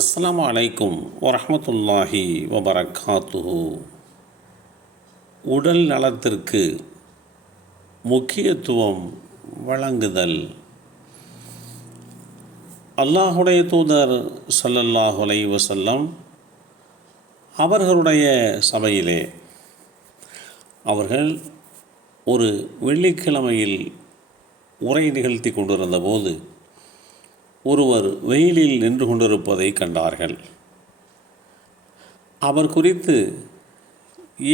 அஸ்ஸலாமு அலைக்கும் வரஹ்மத்துல்லாஹி வபரகாத்துஹு. உடல் நலத்திற்கு முக்கியத்துவம் வழங்குதல். அல்லாஹுடைய தூதர் ஸல்லல்லாஹு அலைஹி வஸல்லம் அவர்களுடைய சபையிலே அவர்கள் ஒரு வெள்ளிக்கிழமையில் உரை நிகழ்த்தி கொண்டிருந்த போது ஒருவர் வெயிலில் நின்று கொண்டிருப்பதை கண்டார்கள். அவர் குறித்து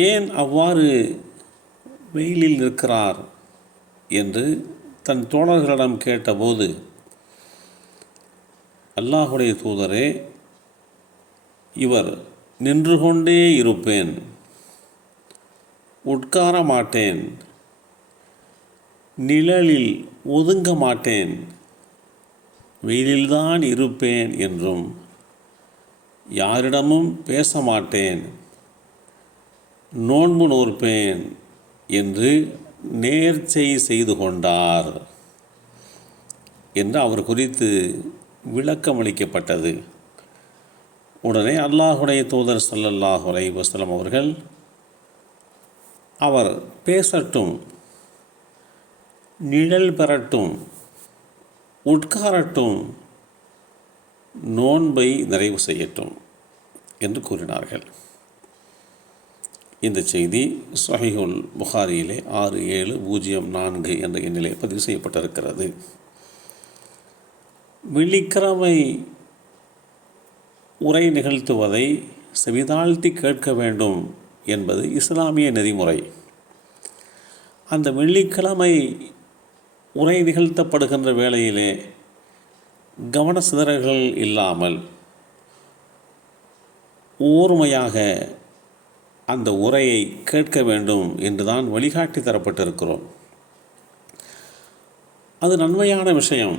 ஏன் அவ்வாறு வெயிலில் நிற்கிறார் என்று தன் தோழர்களிடம் கேட்டபோது, அல்லாஹுடைய தூதரே, இவர் நின்று கொண்டே இருப்பேன், உட்கார மாட்டேன், நிழலில் ஒதுங்க மாட்டேன், வெயிலில்தான் இருப்பேன் என்றும் யாரிடமும் பேச மாட்டேன், நோன்பு நோற்பேன் என்று நேர்ச்சை செய்து கொண்டார் என்று அவர் குறித்து விளக்கமளிக்கப்பட்டது. உடனே அல்லாஹுடைய தூதர் ஸல்லல்லாஹு அலைஹி வஸல்லம் அவர்கள், அவர் பேசட்டும், நிழல் பெறட்டும், உட்காரட்டும், நோன்பை நிறைவு செய்யட்டும் என்று கூறினார்கள். இந்த செய்தி ஸஹீஹுல் புகாரியிலே 6704 என்ற எண்ணிலே பதிவு செய்யப்பட்டிருக்கிறது. வெள்ளிக்கிழமை உரை நிகழ்த்துவதை செவிதாழ்த்தி கேட்க வேண்டும் என்பது இஸ்லாமிய நெறிமுறை. அந்த வெள்ளிக்கிழமை உரை நிகழ்த்தப்படுகின்ற வேளையிலே கவன சிதறல்கள் இல்லாமல் ஓர்மையாக அந்த உரையை கேட்க வேண்டும் என்றுதான் வழிகாட்டி தரப்பட்டிருக்கிறோம். அது நன்மையான விஷயம்.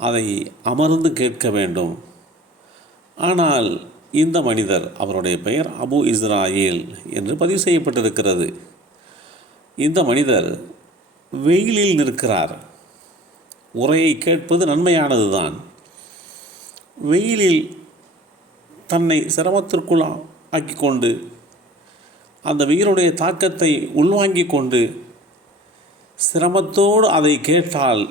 அதை அமர்ந்து கேட்க வேண்டும். ஆனால் இந்த மனிதர், அவருடைய பெயர் அபு இஸ்ராயில் என்று பதிவு செய்யப்பட்டிருக்கிறது, இந்த மனிதர் வெயிலில் நிற்கிறார். உரையை கேட்பது நன்மையானது தான். வெயிலில் தன்னை சிரமத்திற்குள் ஆக்கி கொண்டு அந்த வெயிலுடைய தாக்கத்தை உள்வாங்கிக் கொண்டு சிரமத்தோடு அதை கேட்டால்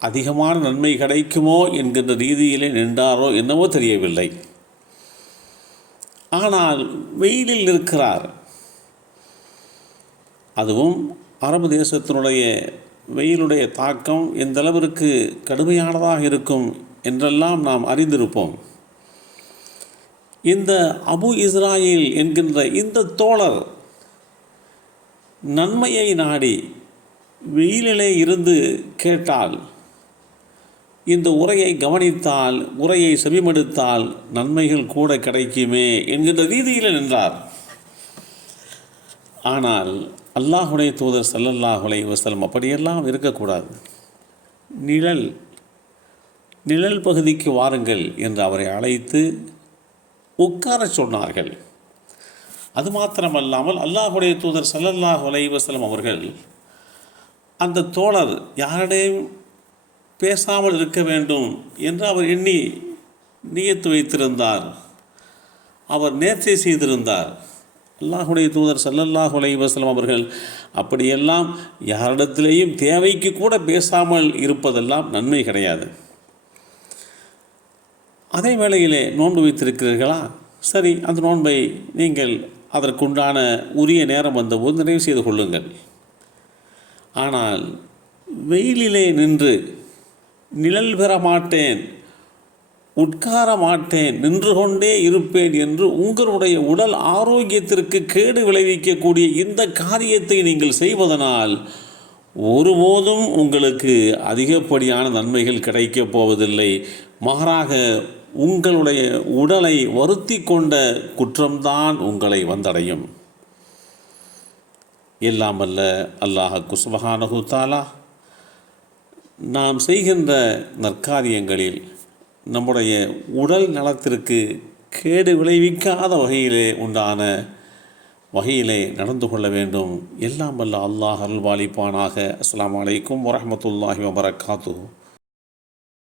அதிகமான நன்மை கிடைக்குமோ என்கின்ற ரீதியிலே நின்றாரோ என்னவோ தெரியவில்லை. ஆனால் வெயிலில் நிற்கிறார். அதுவும் அரபு தேசத்தினுடைய வெயிலுடைய தாக்கம் எந்த அளவிற்கு கடுமையானதாக இருக்கும் என்றெல்லாம் நாம் அறிந்திருப்போம். இந்த அபு இஸ்ராயில் என்கின்ற இந்த தோழர் நன்மையை நாடி வெயிலிலே இருந்து கேட்டால், இந்த உரையை கவனித்தால், உரையை செவிமடுத்தால் நன்மைகள் கூட கிடைக்குமே என்கின்ற ரீதியில் நின்றார். ஆனால் அல்லாஹுடைய தூதர் ஸல்லல்லாஹு அலைஹி வஸல்லம் அப்படியெல்லாம் இருக்கக்கூடாது. நிழல் பகுதிக்கு வாருங்கள் என்று அவரை அழைத்து உட்காரச் சொன்னார்கள். அது மாத்திரமல்லாமல் அல்லாஹுடைய தூதர் ஸல்லல்லாஹு அலைஹி வஸல்லம் அவர்கள் அந்த தோழர் யாரிடையும் பேசாமல் இருக்க வேண்டும் என்று அவர் எண்ணி நியத்து வைத்திருந்தார். அவர் நேர்ச்சை செய்திருந்தார். அல்லாஹுடைய தூதர் ஸல்லல்லாஹு அலைஹி வஸல்லம் அவர்கள் அப்படியெல்லாம் யாரிடத்திலேயும் தேவைக்கு கூட பேசாமல் இருப்பதெல்லாம் நன்மை கிடையாது. அதே வேளையிலே நோன்பு வைத்திருக்கிறீர்களா? சரி, அந்த நோன்பை நீங்கள் அதற்குண்டான உரிய நேரம் வந்தபோது நிறைவு செய்து கொள்ளுங்கள். ஆனால் வெயிலிலே நின்று நிழல் பெற மாட்டேன், உட்கார மாட்டேன், நின்று கொண்டே இருப்பேன் என்று உங்களுடைய உடல் ஆரோக்கியத்திற்கு கேடு விளைவிக்கக்கூடிய இந்த காரியத்தை நீங்கள் செய்வதனால் ஒருபோதும் உங்களுக்கு அதிகப்படியான நன்மைகள் கிடைக்கப் போவதில்லை. மாறாக உங்களுடைய உடலை வருத்தி கொண்ட குற்றம்தான் உங்களை வந்தடையும். எல்லாம் வல்ல அல்லாஹ் சுப்ஹானஹு தஆலா நாம் செய்கின்ற நற்காரியங்களில் நம்முடைய உடல் நலத்திற்கு கேடு விளைவிக்காத வகையிலே நடந்து கொள்ள வேண்டும். எல்லாம் வல்ல அல்லாஹ் அருள்வாளிப்பானாக. அஸ்ஸலாமு அலைக்கும் வரஹ்மத்துல்லாஹி வபரகாத்துஹு.